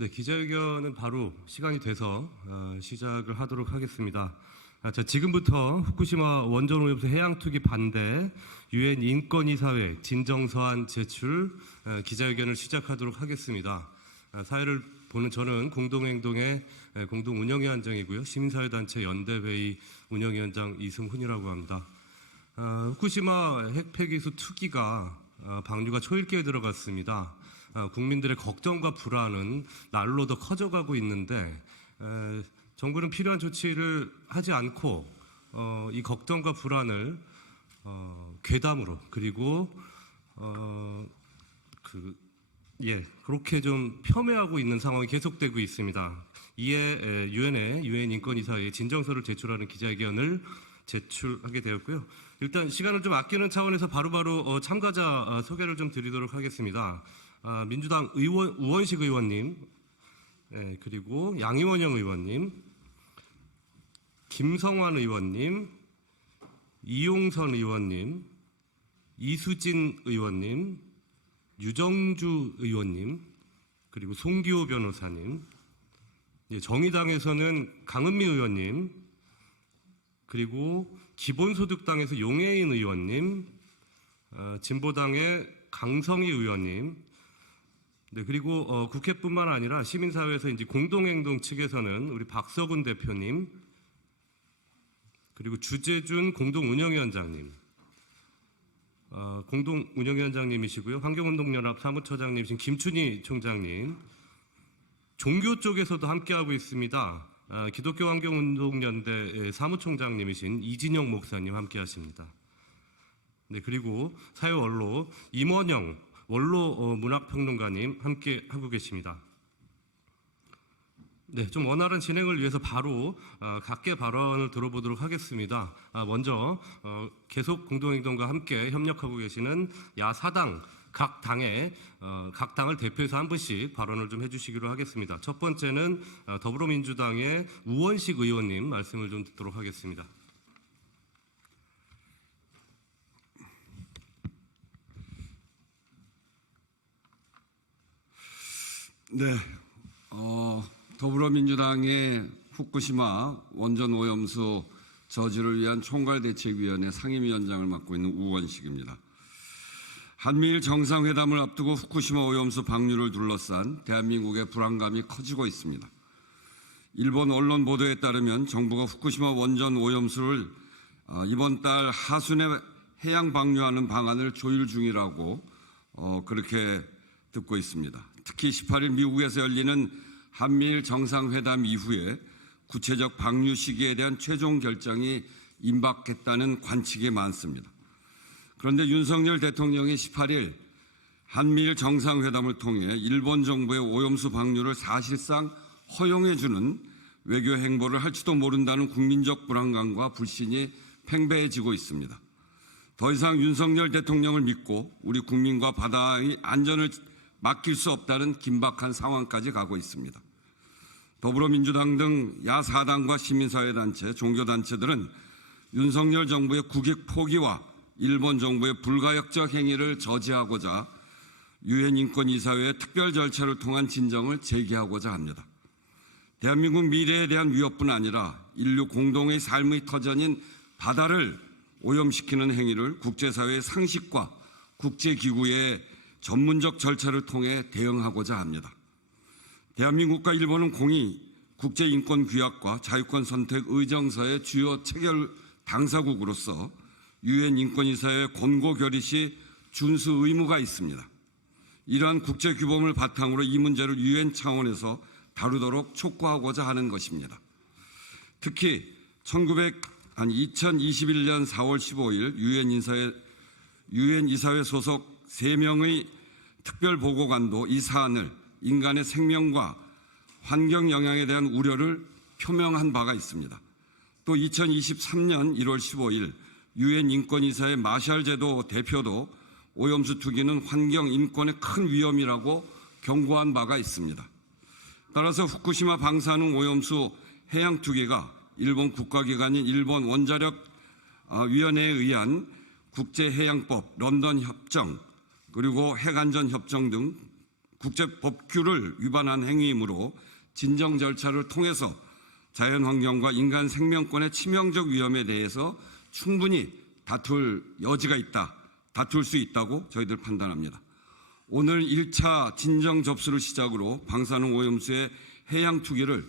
네, 기자회견은 바로 시간이 돼서 시작을 하도록 하겠습니다. 자, 지금부터 후쿠시마 원전 오염수 해양 투기 반대 유엔 인권이사회 진정서안 제출 기자회견을 시작하도록 하겠습니다. 사회를 보는 저는 공동행동의 공동운영위원장이고요. 시민사회단체 연대회의 운영위원장 이승훈이라고 합니다. 후쿠시마 핵폐기수 투기가 방류가 초일기에 들어갔습니다. 국민들의 걱정과 불안은 날로 더 커져가고 있는데 정부는 필요한 조치를 하지 않고 이 걱정과 불안을 괴담으로 그리고 그렇게 좀 폄훼하고 있는 상황이 계속되고 있습니다. 이에 유엔 인권이사회에 진정서를 제출하는 기자회견을 제출하게 되었고요. 일단 시간을 좀 아끼는 차원에서 바로바로 참가자 소개를 좀 드리도록 하겠습니다. 민주당 우원식 의원님, 그리고 양이원영 의원님, 김성환 의원님, 이용선 의원님, 이수진 의원님, 유정주 의원님, 그리고 송기호 변호사님, 정의당에서는 강은미 의원님, 그리고 기본소득당에서 용해인 의원님, 진보당의 강성희 의원님, 네, 그리고 국회뿐만 아니라 시민사회에서 이제 공동행동 측에서는 우리 박서군 대표님, 그리고 주재준 공동운영위원장님, 공동운영위원장님이시고요. 환경운동연합 사무처장님이신 김춘희 총장님, 종교 쪽에서도 함께하고 있습니다. 기독교환경운동연대 사무총장님이신 이진영 목사님 함께하십니다. 네, 그리고 사회원로 임원영 원로 문학평론가님 함께 하고 계십니다. 네, 좀 원활한 진행을 위해서 바로 각계 발언을 들어보도록 하겠습니다. 먼저 계속 공동행동과 함께 협력하고 계시는 야사당 각 당을 대표해서 한 분씩 발언을 좀 해주시기로 하겠습니다. 첫 번째는 더불어민주당의 우원식 의원님 말씀을 좀 듣도록 하겠습니다. 네, 더불어민주당의 후쿠시마 원전 오염수 저지를 위한 총괄대책위원회 상임위원장을 맡고 있는 우원식입니다. 한미일 정상회담을 앞두고 후쿠시마 오염수 방류를 둘러싼 대한민국의 불안감이 커지고 있습니다. 일본 언론 보도에 따르면 정부가 후쿠시마 원전 오염수를 이번 달 하순에 해양 방류하는 방안을 조율 중이라고 그렇게 듣고 있습니다. 특히 18일 미국에서 열리는 한미일 정상회담 이후에 구체적 방류 시기에 대한 최종 결정이 임박했다는 관측이 많습니다. 그런데 윤석열 대통령이 18일 한미일 정상회담을 통해 일본 정부의 오염수 방류를 사실상 허용해주는 외교 행보를 할지도 모른다는 국민적 불안감과 불신이 팽배해지고 있습니다. 더 이상 윤석열 대통령을 믿고 우리 국민과 바다의 안전을 맡길 수 없다는 긴박한 상황까지 가고 있습니다. 더불어민주당 등 야사당과 시민사회단체, 종교단체들은 윤석열 정부의 국익 포기와 일본 정부의 불가역적 행위를 저지하고자 유엔 인권이사회의 특별 절차를 통한 진정을 제기하고자 합니다. 대한민국 미래에 대한 위협뿐 아니라 인류 공동의 삶의 터전인 바다를 오염시키는 행위를 국제사회의 상식과 국제기구의 전문적 절차를 통해 대응하고자 합니다. 대한민국과 일본은 공히 국제인권규약과 자유권 선택 의정서의 주요 체결 당사국으로서 유엔 인권이사회 권고 결의 준수 의무가 있습니다. 이러한 국제규범을 바탕으로 이 문제를 유엔 차원에서 다루도록 촉구하고자 하는 것입니다. 특히 2021년 4월 15일 유엔 이사회 소속 3명의 특별보고관도 이 사안을 인간의 생명과 환경 영향에 대한 우려를 표명한 바가 있습니다. 또 2023년 1월 15일 유엔 인권이사회 마샬 제도 대표도 오염수 투기는 환경 인권의 큰 위험이라고 경고한 바가 있습니다. 따라서 후쿠시마 방사능 오염수 해양 투기가 일본 국가기관인 일본 원자력위원회에 의한 국제해양법, 런던 협정, 그리고 핵안전협정 등 국제법규를 위반한 행위이므로 진정 절차를 통해서 자연환경과 인간 생명권의 치명적 위험에 대해서 충분히 다툴 여지가 있다, 다툴 수 있다고 저희들 판단합니다. 오늘 1차 진정 접수를 시작으로 방사능 오염수의 해양 투기를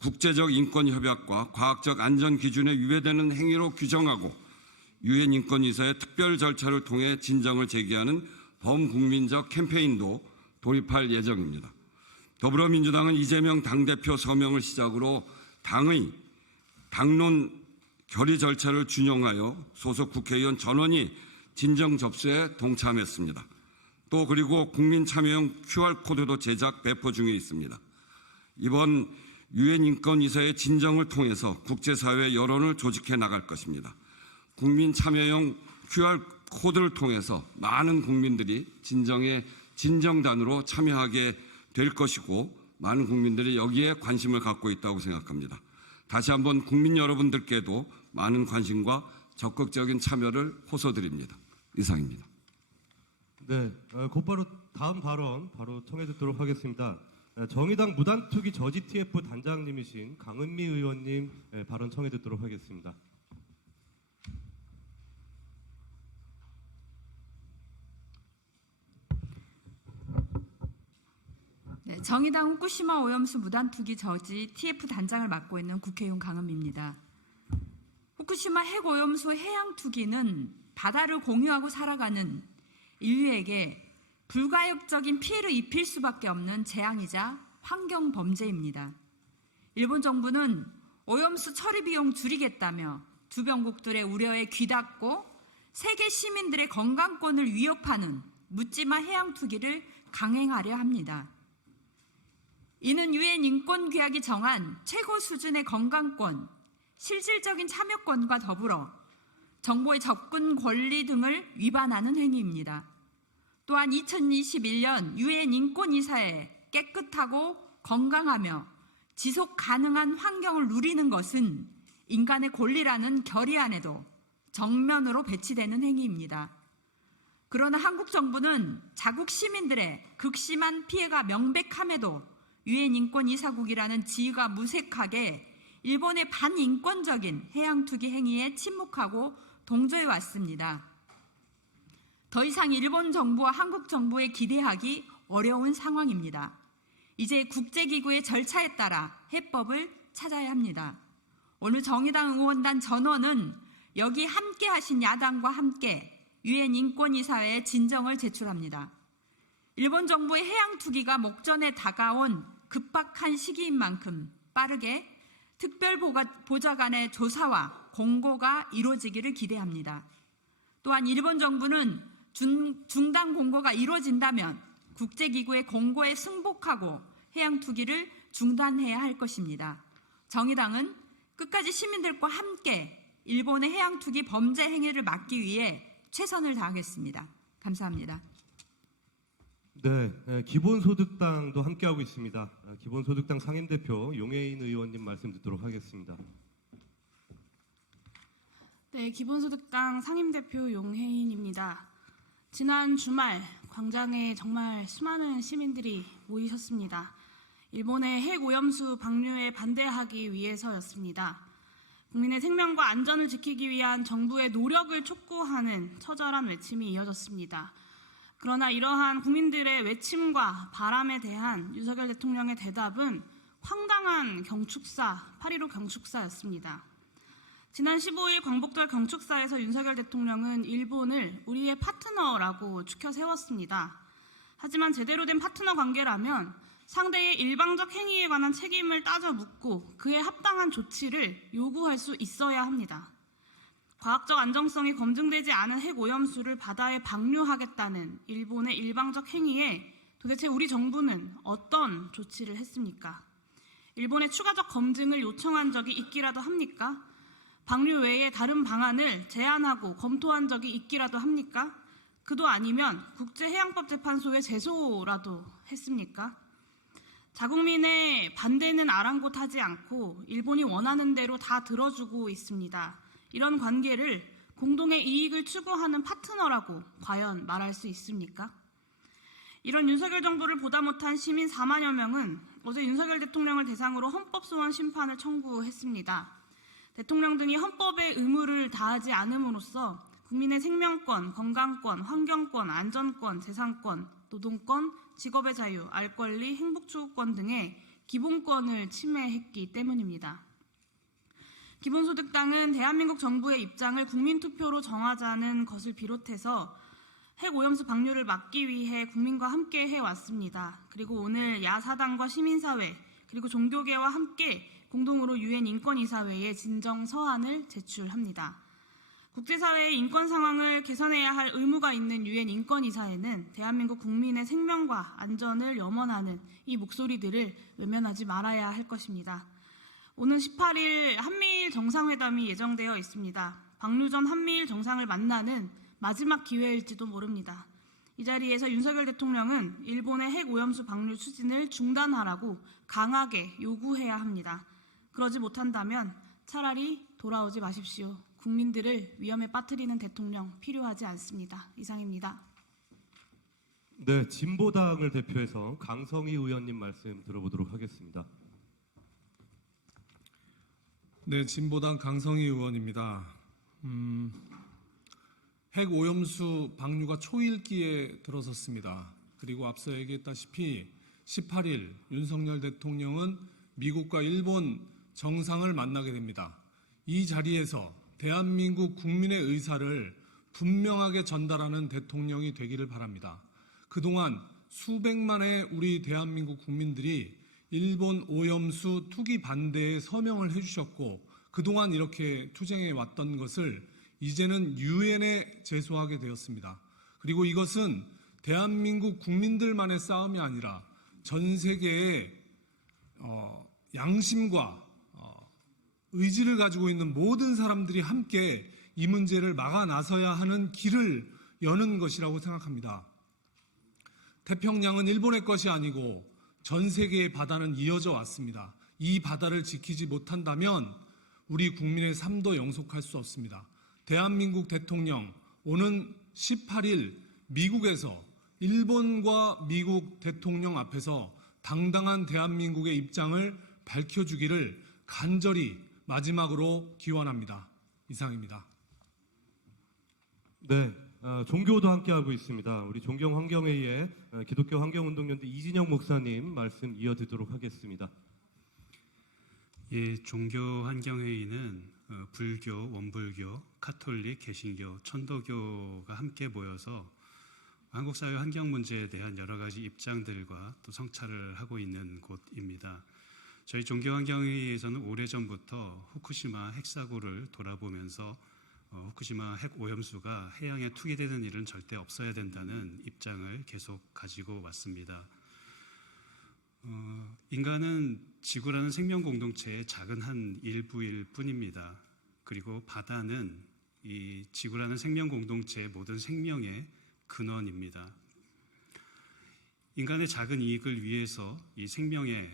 국제적 인권 협약과 과학적 안전 기준에 위배되는 행위로 규정하고 유엔 인권이사의 특별 절차를 통해 진정을 제기하는 범국민적 캠페인도 돌입할 예정입니다. 더불어민주당은 이재명 당대표 서명을 시작으로 당의 당론 결의 절차를 준용하여 소속 국회의원 전원이 진정 접수에 동참했습니다. 또 그리고 국민 참여용 QR코드도 제작 배포 중에 있습니다. 이번 유엔 인권이사의 진정을 통해서 국제사회 여론을 조직해 나갈 것입니다. 국민 참여용 QR코드를 통해서 많은 국민들이 진정의 진정단으로 참여하게 될 것이고 많은 국민들이 여기에 관심을 갖고 있다고 생각합니다. 다시 한번 국민 여러분들께도 많은 관심과 적극적인 참여를 호소드립니다. 이상입니다. 네, 곧바로 다음 발언 바로 청해 듣도록 하겠습니다. 정의당 무단투기 저지 TF 단장님이신 강은미 의원님 발언 청해 듣도록 하겠습니다. 네, 정의당 후쿠시마 오염수 무단투기 저지 TF 단장을 맡고 있는 국회의원 강은미입니다. 후쿠시마 핵오염수 해양 투기는 바다를 공유하고 살아가는 인류에게 불가역적인 피해를 입힐 수밖에 없는 재앙이자 환경 범죄입니다. 일본 정부는 오염수 처리 비용 줄이겠다며 주변국들의 우려에 귀닫고 세계 시민들의 건강권을 위협하는 묻지마 해양 투기를 강행하려 합니다. 이는 유엔 인권규약이 정한 최고 수준의 건강권, 실질적인 참여권과 더불어 정보의 접근 권리 등을 위반하는 행위입니다. 또한 2021년 유엔 인권이사에 깨끗하고 건강하며 지속 가능한 환경을 누리는 것은 인간의 권리라는 결의안에도 정면으로 배치되는 행위입니다. 그러나 한국 정부는 자국 시민들의 극심한 피해가 명백함에도 유엔 인권이사국이라는 지위가 무색하게 일본의 반인권적인 해양 투기 행위에 침묵하고 동조해 왔습니다. 더 이상 일본 정부와 한국 정부에 기대하기 어려운 상황입니다. 이제 국제기구의 절차에 따라 해법을 찾아야 합니다. 오늘 정의당 의원단 전원은 여기 함께 하신 야당과 함께 유엔 인권이사회에 진정을 제출합니다. 일본 정부의 해양 투기가 목전에 다가온 급박한 시기인 만큼 빠르게 특별보좌관의 조사와 공고가 이루어지기를 기대합니다. 또한 일본 정부는 중단 공고가 이루어진다면 국제기구의 공고에 승복하고 해양 투기를 중단해야 할 것입니다. 정의당은 끝까지 시민들과 함께 일본의 해양 투기 범죄 행위를 막기 위해 최선을 다하겠습니다. 감사합니다. 네, 기본소득당도 함께하고 있습니다. 기본소득당 상임대표 용혜인 의원님 말씀 듣도록 하겠습니다. 네, 기본소득당 상임대표 용혜인입니다. 지난 주말 광장에 정말 수많은 시민들이 모이셨습니다. 일본의 핵오염수 방류에 반대하기 위해서였습니다. 국민의 생명과 안전을 지키기 위한 정부의 노력을 촉구하는 처절한 외침이 이어졌습니다. 그러나 이러한 국민들의 외침과 바람에 대한 윤석열 대통령의 대답은 황당한 경축사, 8.15 경축사였습니다. 지난 15일 광복절 경축사에서 윤석열 대통령은 일본을 우리의 파트너라고 추켜 세웠습니다. 하지만 제대로 된 파트너 관계라면 상대의 일방적 행위에 관한 책임을 따져 묻고 그에 합당한 조치를 요구할 수 있어야 합니다. 과학적 안정성이 검증되지 않은 핵오염수를 바다에 방류하겠다는 일본의 일방적 행위에 도대체 우리 정부는 어떤 조치를 했습니까? 일본의 추가적 검증을 요청한 적이 있기라도 합니까? 방류 외에 다른 방안을 제안하고 검토한 적이 있기라도 합니까? 그도 아니면 국제해양법재판소에 제소라도 했습니까? 자국민의 반대는 아랑곳하지 않고 일본이 원하는 대로 다 들어주고 있습니다. 이런 관계를 공동의 이익을 추구하는 파트너라고 과연 말할 수 있습니까? 이런 윤석열 정부를 보다 못한 시민 4만여 명은 어제 윤석열 대통령을 대상으로 헌법소원 심판을 청구했습니다. 대통령 등이 헌법의 의무를 다하지 않음으로써 국민의 생명권, 건강권, 환경권, 안전권, 재산권, 노동권, 직업의 자유, 알 권리, 행복추구권 등의 기본권을 침해했기 때문입니다. 기본소득당은 대한민국 정부의 입장을 국민투표로 정하자는 것을 비롯해서 핵오염수 방류를 막기 위해 국민과 함께 해왔습니다. 그리고 오늘 야사당과 시민사회 그리고 종교계와 함께 공동으로 유엔 인권이사회에 진정 서한을 제출합니다. 국제사회의 인권 상황을 개선해야 할 의무가 있는 유엔 인권이사회는 대한민국 국민의 생명과 안전을 염원하는 이 목소리들을 외면하지 말아야 할 것입니다. 오는 18일 한미일 정상회담이 예정되어 있습니다. 방류 전 한미일 정상을 만나는 마지막 기회일지도 모릅니다. 이 자리에서 윤석열 대통령은 일본의 핵오염수 방류 추진을 중단하라고 강하게 요구해야 합니다. 그러지 못한다면 차라리 돌아오지 마십시오. 국민들을 위험에 빠뜨리는 대통령 필요하지 않습니다. 이상입니다. 네, 진보당을 대표해서 강성희 의원님 말씀 들어보도록 하겠습니다. 네, 진보당 강성희 의원입니다. 핵오염수 방류가 초일기에 들어섰습니다. 그리고 앞서 얘기했다시피 18일 윤석열 대통령은 미국과 일본 정상을 만나게 됩니다. 이 자리에서 대한민국 국민의 의사를 분명하게 전달하는 대통령이 되기를 바랍니다. 그동안 수백만의 우리 대한민국 국민들이 일본 오염수 투기 반대에 서명을 해주셨고 그동안 이렇게 투쟁해 왔던 것을 이제는 유엔에 제소하게 되었습니다. 그리고 이것은 대한민국 국민들만의 싸움이 아니라 전 세계의 양심과 의지를 가지고 있는 모든 사람들이 함께 이 문제를 막아 나서야 하는 길을 여는 것이라고 생각합니다. 태평양은 일본의 것이 아니고 전 세계의 바다는 이어져 왔습니다. 이 바다를 지키지 못한다면 우리 국민의 삶도 영속할 수 없습니다. 대한민국 대통령 오는 18일 미국에서 일본과 미국 대통령 앞에서 당당한 대한민국의 입장을 밝혀주기를 간절히 마지막으로 기원합니다. 이상입니다. 네, 종교도 함께하고 있습니다. 우리 존경환경회의의 기독교 환경운동연대 이진영 목사님 말씀 이어드리도록 하겠습니다. 예, 종교환경회의는 불교, 원불교, 카톨릭, 개신교, 천도교가 함께 모여서 한국 사회 환경 문제에 대한 여러 가지 입장들과 또 성찰을 하고 있는 곳입니다. 저희 종교환경회의에서는 오래전부터 후쿠시마 핵사고를 돌아보면서 후쿠시마 핵 오염수가 해양에 투기되는 일은 절대 없어야 된다는 입장을 계속 가지고 왔습니다. 인간은 지구라는 생명 공동체의 작은 한 일부일 뿐입니다. 그리고 바다는 이 지구라는 생명 공동체의 모든 생명의 근원입니다. 인간의 작은 이익을 위해서 이 생명의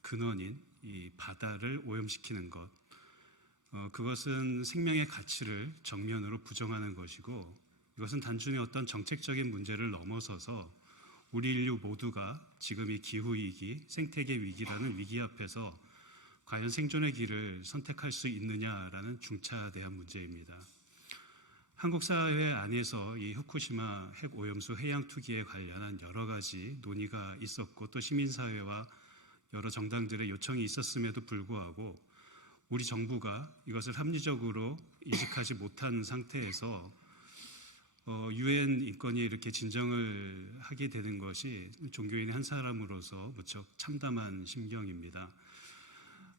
근원인 이 바다를 오염시키는 것, 그것은 생명의 가치를 정면으로 부정하는 것이고 이것은 단순히 어떤 정책적인 문제를 넘어서서 우리 인류 모두가 지금 이 기후위기, 생태계 위기라는 위기 앞에서 과연 생존의 길을 선택할 수 있느냐라는 중차대한 문제입니다. 한국 사회 안에서 이 후쿠시마 핵 오염수 해양 투기에 관련한 여러 가지 논의가 있었고 또 시민사회와 여러 정당들의 요청이 있었음에도 불구하고 우리 정부가 이것을 합리적으로 인식하지 못한 상태에서 유엔 인권이 이렇게 진정을 하게 되는 것이 종교인의 한 사람으로서 무척 참담한 심경입니다.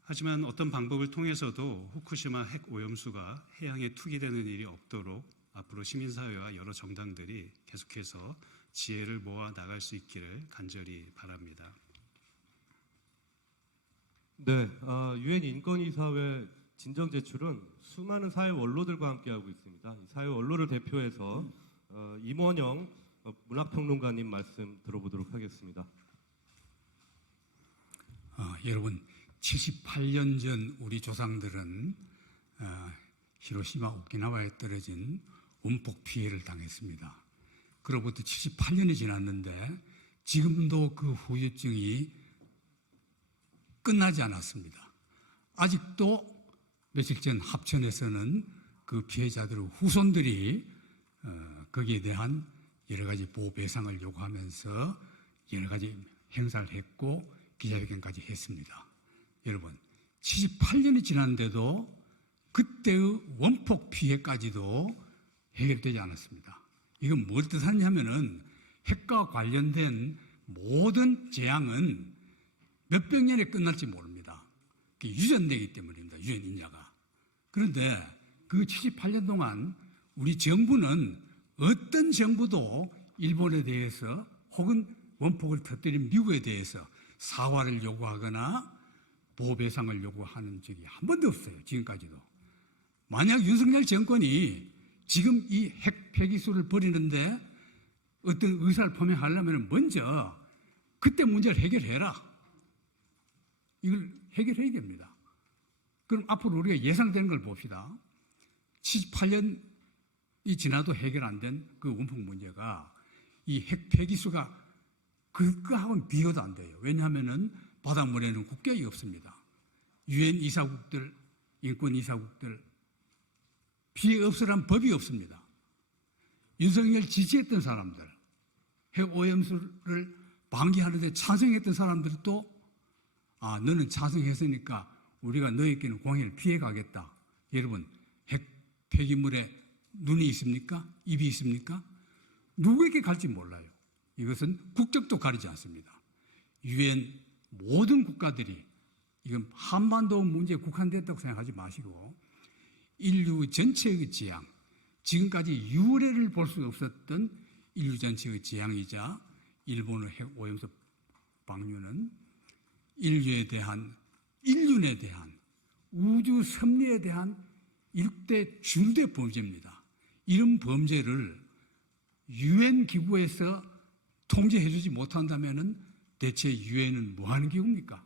하지만 어떤 방법을 통해서도 후쿠시마 핵 오염수가 해양에 투기되는 일이 없도록 앞으로 시민사회와 여러 정당들이 계속해서 지혜를 모아 나갈 수 있기를 간절히 바랍니다. 네, 유엔 인권이사회 진정 제출은 수많은 사회 원로들과 함께하고 있습니다. 이 사회 원로를 대표해서 임원영 문학평론가님 말씀 들어보도록 하겠습니다. 여러분, 78년 전 우리 조상들은 히로시마 오키나와에 떨어진 원폭 피해를 당했습니다. 그로부터 78년이 지났는데 지금도 그 후유증이 끝나지 않았습니다. 아직도 며칠 전 합천에서는 그 피해자들의 후손들이 거기에 대한 여러 가지 보호 배상을 요구하면서 여러 가지 행사를 했고 기자회견까지 했습니다. 여러분, 78년이 지났는데도 그때의 원폭 피해까지도 해결되지 않았습니다. 이건 뭘 뜻하냐면은 핵과 관련된 모든 재앙은 몇백 년에 끝날지 모릅니다. 그게 유전되기 때문입니다. 유전 인자가. 그런데 그 78년 동안 우리 정부는 어떤 정부도 일본에 대해서 혹은 원폭을 터뜨린 미국에 대해서 사과를 요구하거나 보호배상을 요구하는 적이 한 번도 없어요. 지금까지도. 만약 윤석열 정권이 지금 이 핵 폐기수를 버리는데 어떤 의사를 표명하려면 먼저 그때 문제를 해결해라. 이걸 해결해야 됩니다. 그럼 앞으로 우리가 예상되는 걸 봅시다. 78년이 지나도 해결 안 된 그 원폭 문제가 이 핵 폐기수가 그거하고는 비교도 안 돼요. 왜냐하면은 바닷물에는 국경이 없습니다. 유엔 이사국들, 인권 이사국들 피해 없으란 법이 없습니다. 윤석열 지지했던 사람들, 핵 오염수를 방기하는데 찬성했던 사람들도 너는 찬성했으니까 우리가 너에게는 공해를 피해가겠다. 여러분, 핵 폐기물에 눈이 있습니까? 입이 있습니까? 누구에게 갈지 몰라요. 이것은 국적도 가리지 않습니다. 유엔 모든 국가들이 이건 한반도 문제에 국한됐다고 생각하지 마시고 인류 전체의 재앙, 지금까지 유례를 볼 수 없었던 인류 전체의 재앙이자 일본의 핵 오염수 방류는 인류에 대한 우주 섭리에 대한 일대 중대 범죄입니다. 이런 범죄를 유엔 기구에서 통제해주지 못한다면은 대체 유엔은 뭐 하는 기구입니까?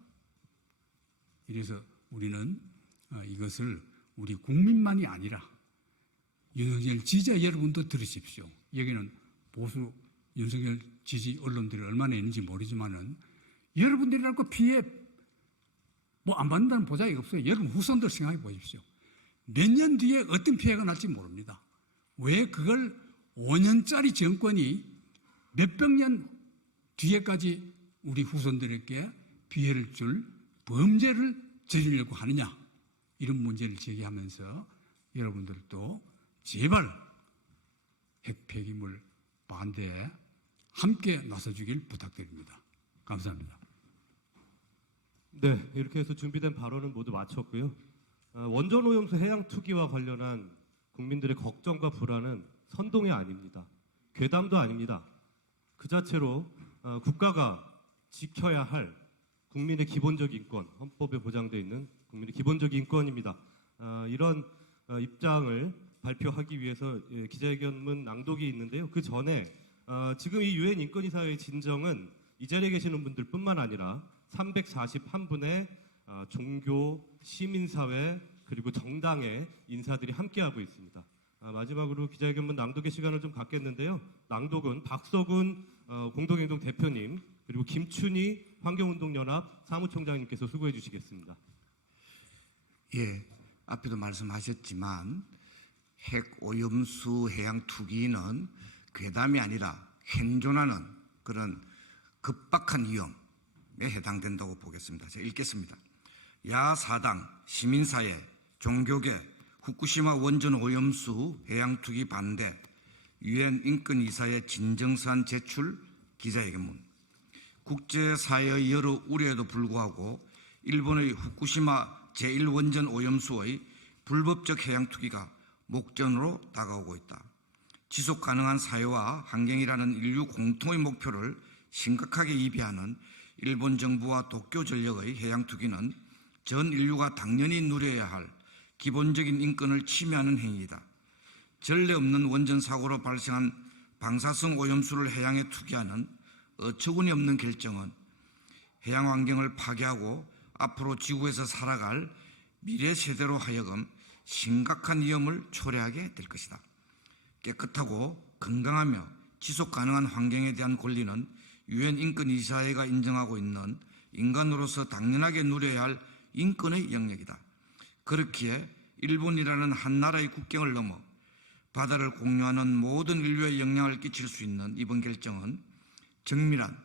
이래서 우리는 이것을 우리 국민만이 아니라 윤석열 지지자 여러분도 들으십시오. 여기는 보수 윤석열 지지 언론들이 얼마나 있는지 모르지만은 여러분들이라고 피해 뭐 안 받는다는 보장이 없어요. 여러분 후손들 생각해 보십시오. 몇 년 뒤에 어떤 피해가 날지 모릅니다. 왜 그걸 5년짜리 정권이 몇백 년 뒤에까지 우리 후손들에게 피해를 줄 범죄를 저지르려고 하느냐, 이런 문제를 제기하면서 여러분들도 제발 핵 폐기물 반대에 함께 나서주길 부탁드립니다. 감사합니다. 네, 이렇게 해서 준비된 발언은 모두 마쳤고요. 원전 오염수 해양 투기와 관련한 국민들의 걱정과 불안은 선동이 아닙니다. 괴담도 아닙니다. 그 자체로 국가가 지켜야 할 국민의 기본적인 인권, 헌법에 보장되어 있는 국민의 기본적인 인권입니다. 이런 입장을 발표하기 위해서 기자회견문 낭독이 있는데요. 그 전에 지금 이 유엔 인권이사회의 진정은 이 자리에 계시는 분들뿐만 아니라 341분의 종교, 시민사회 그리고 정당의 인사들이 함께하고 있습니다. 마지막으로 기자회견문 낭독의 시간을 좀 갖겠는데요. 낭독은 박서군 공동행동 대표님 그리고 김춘희 환경운동연합 사무총장님께서 수고해 주시겠습니다. 예, 앞에도 말씀하셨지만 핵 오염수 해양 투기는 괴담이 아니라 현존하는 그런 급박한 위험에 해당된다고 보겠습니다. 제가 읽겠습니다. 야사당, 시민사회, 종교계, 후쿠시마 원전 오염수 해양 투기 반대, 유엔 인권이사회 진정서안 제출 기자회견문. 국제사회의 여러 우려에도 불구하고 일본의 후쿠시마 제1원전 오염수의 불법적 해양 투기가 목전으로 다가오고 있다. 지속 가능한 사회와 환경이라는 인류 공통의 목표를 심각하게 위배하는 일본 정부와 도쿄 전력의 해양 투기는 전 인류가 당연히 누려야 할 기본적인 인권을 침해하는 행위이다. 전례 없는 원전 사고로 발생한 방사성 오염수를 해양에 투기하는 어처구니 없는 결정은 해양 환경을 파괴하고 앞으로 지구에서 살아갈 미래 세대로 하여금 심각한 위험을 초래하게 될 것이다. 깨끗하고 건강하며 지속 가능한 환경에 대한 권리는 유엔 인권이사회가 인정하고 있는 인간으로서 당연하게 누려야 할 인권의 영역이다. 그렇기에 일본이라는 한 나라의 국경을 넘어 바다를 공유하는 모든 인류에 영향을 끼칠 수 있는 이번 결정은 정밀한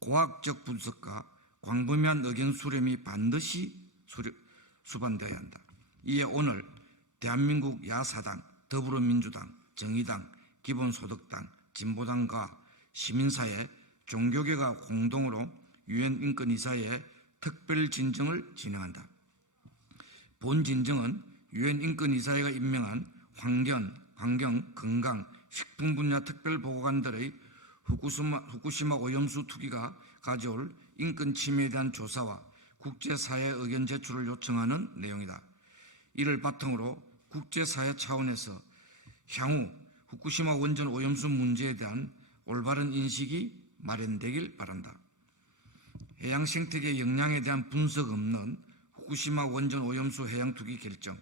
과학적 분석과 광범위한 의견 수렴이 반드시 수반되어야 한다. 이에 오늘 대한민국 야사당, 더불어민주당, 정의당, 기본소득당, 진보당과 시민사회, 종교계가 공동으로 유엔 인권이사회에 특별 진정을 진행한다. 본 진정은 유엔 인권이사회가 임명한 환경, 건강, 식품 분야 특별보고관들의 후쿠시마 오염수 투기가 가져올 인권 침해에 대한 조사와 국제사회 의견 제출을 요청하는 내용이다. 이를 바탕으로 국제사회 차원에서 향후 후쿠시마 원전 오염수 문제에 대한 올바른 인식이 마련되길 바란다. 해양 생태계 영향에 대한 분석 없는 후쿠시마 원전 오염수 해양 투기 결정.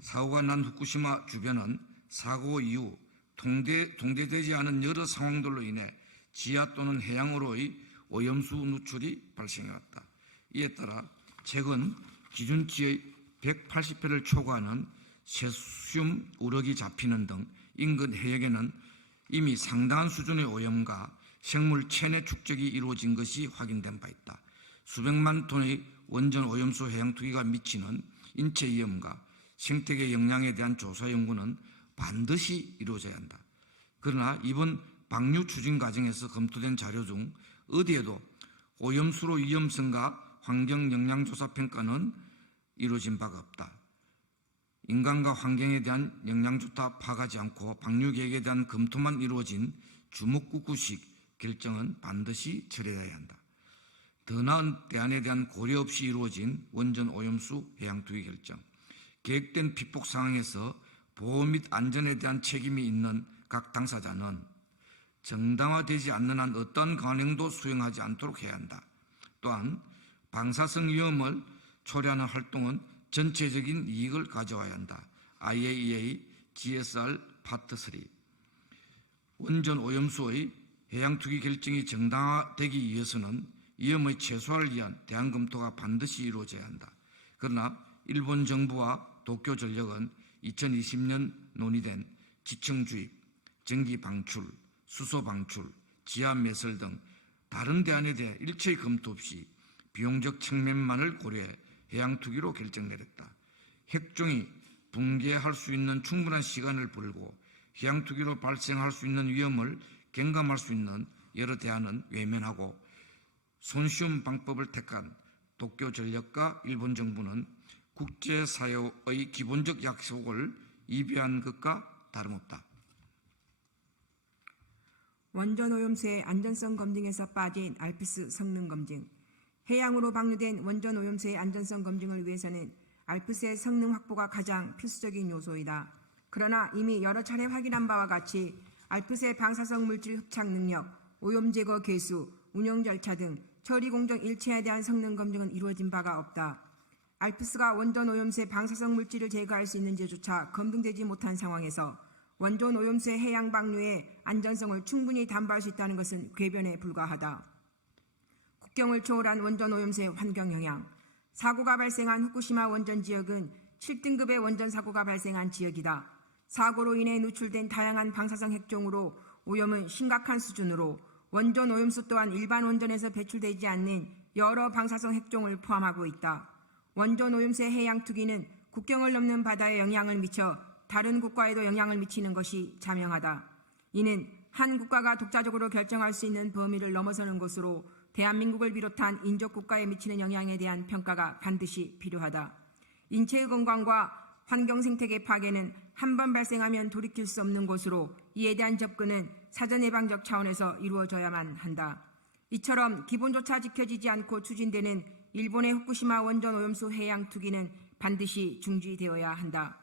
사고가 난 후쿠시마 주변은 사고 이후 통제되지 않은 여러 상황들로 인해 지하 또는 해양으로의 오염수 누출이 발생해왔다. 이에 따라 최근 기준치의 180회를 초과하는 세슘 우럭이 잡히는 등 인근 해역에는 이미 상당한 수준의 오염과 생물 체내 축적이 이루어진 것이 확인된 바 있다. 수백만 톤의 원전 오염수 해양 투기가 미치는 인체 위험과 생태계 영향에 대한 조사 연구는 반드시 이루어져야 한다. 그러나 이번 방류 추진 과정에서 검토된 자료 중 어디에도 오염수로 위험성과 환경 영향조사 평가는 이루어진 바가 없다. 인간과 환경에 대한 영향조차 파악하지 않고 방류 계획에 대한 검토만 이루어진 주먹구구식 결정은 반드시 철회해야 한다. 더 나은 대안에 대한 고려 없이 이루어진 원전 오염수 해양 투기 결정. 계획된 피폭 상황에서 보호 및 안전에 대한 책임이 있는 각 당사자는 정당화되지 않는 한 어떤 관행도 수행하지 않도록 해야 한다. 또한 방사성 위험을 초래하는 활동은 전체적인 이익을 가져와야 한다. IAEA GSR 파트 3. 원전 오염수의 해양 투기 결정이 정당화되기 위해서는 위험의 최소화를 위한 대안 검토가 반드시 이루어져야 한다. 그러나 일본 정부와 도쿄전력은 2020년 논의된 지층 주입, 전기 방출, 수소 방출, 지하 매설 등 다른 대안에 대해 일체의 검토 없이 비용적 측면만을 고려해 해양 투기로 결정 내렸다. 핵종이 붕괴할 수 있는 충분한 시간을 벌고 해양 투기로 발생할 수 있는 위험을 경감할 수 있는 여러 대안은 외면하고 손쉬운 방법을 택한 도쿄전력과 일본 정부는 국제사회의 기본적 약속을 위배한 것과 다름없다. 원전 오염수의 안전성 검증에서 빠진 알프스 성능 검증. 해양으로 방류된 원전 오염수의 안전성 검증을 위해서는 알프스의 성능 확보가 가장 필수적인 요소이다. 그러나 이미 여러 차례 확인한 바와 같이 알프스의 방사성 물질 흡착 능력, 오염 제거 개수, 운영 절차 등 처리 공정 일체에 대한 성능 검증은 이루어진 바가 없다. 알프스가 원전 오염수의 방사성 물질을 제거할 수 있는지조차 검증되지 못한 상황에서 원전 오염수의 해양 방류의 안전성을 충분히 담보할 수 있다는 것은 궤변에 불과하다. 국경을 초월한 원전 오염수의 환경 영향. 사고가 발생한 후쿠시마 원전 지역은 7등급의 원전 사고가 발생한 지역이다. 사고로 인해 누출된 다양한 방사성 핵종으로 오염은 심각한 수준으로 원전 오염수 또한 일반 원전에서 배출되지 않는 여러 방사성 핵종을 포함하고 있다. 원전 오염수의 해양 투기는 국경을 넘는 바다에 영향을 미쳐 다른 국가에도 영향을 미치는 것이 자명하다. 이는 한 국가가 독자적으로 결정할 수 있는 범위를 넘어서는 것으로 대한민국을 비롯한 인접 국가에 미치는 영향에 대한 평가가 반드시 필요하다. 인체의 건강과 환경 생태계 파괴는 한 번 발생하면 돌이킬 수 없는 것으로 이에 대한 접근은 사전 예방적 차원에서 이루어져야만 한다. 이처럼 기본조차 지켜지지 않고 추진되는 일본의 후쿠시마 원전 오염수 해양 투기는 반드시 중지되어야 한다.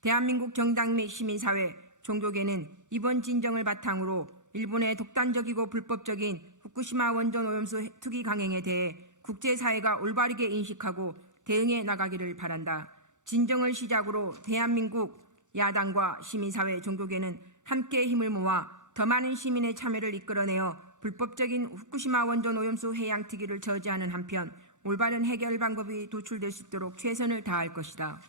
대한민국 정당 및 시민사회, 종교계는 이번 진정을 바탕으로 일본의 독단적이고 불법적인 후쿠시마 원전 오염수 투기 강행에 대해 국제사회가 올바르게 인식하고 대응해 나가기를 바란다. 진정을 시작으로 대한민국 야당과 시민사회, 종교계는 함께 힘을 모아 더 많은 시민의 참여를 이끌어내어 불법적인 후쿠시마 원전 오염수 해양 투기를 저지하는 한편 올바른 해결 방법이 도출될 수 있도록 최선을 다할 것이다.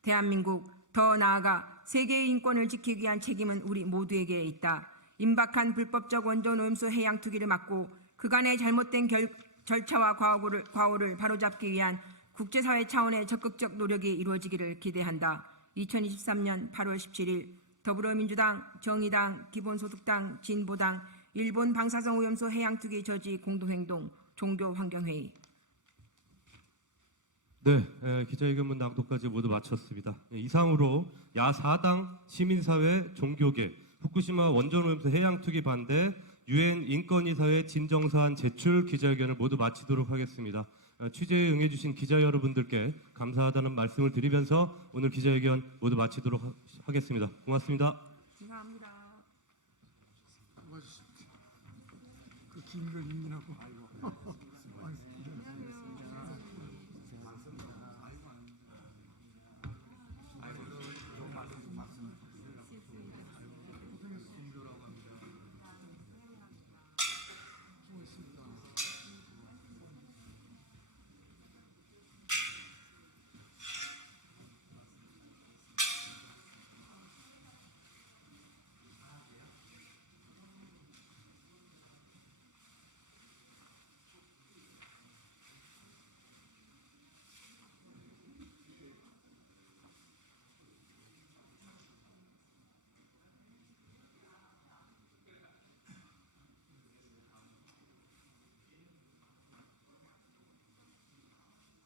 대한민국, 더 나아가 세계의 인권을 지키기 위한 책임은 우리 모두에게 있다. 임박한 불법적 원전 오염수 해양 투기를 막고 그간의 잘못된 절차와 과오를 바로잡기 위한 국제사회 차원의 적극적 노력이 이루어지기를 기대한다. 2023년 8월 17일 더불어민주당, 정의당, 기본소득당, 진보당, 일본 방사성 오염수 해양 투기 저지 공동행동 종교환경회의. 네, 기자회견문 낭독까지 모두 마쳤습니다. 이상으로 야4당 시민사회, 종교계, 후쿠시마 원전오염수 해양 투기 반대, 유엔 인권이사회 진정사안 제출 기자회견을 모두 마치도록 하겠습니다. 취재에 응해주신 기자 여러분들께 감사하다는 말씀을 드리면서 오늘 기자회견 모두 마치도록 하겠습니다. 고맙습니다. 감사합니다. 그 긴거 인민하고. 안녕하세요.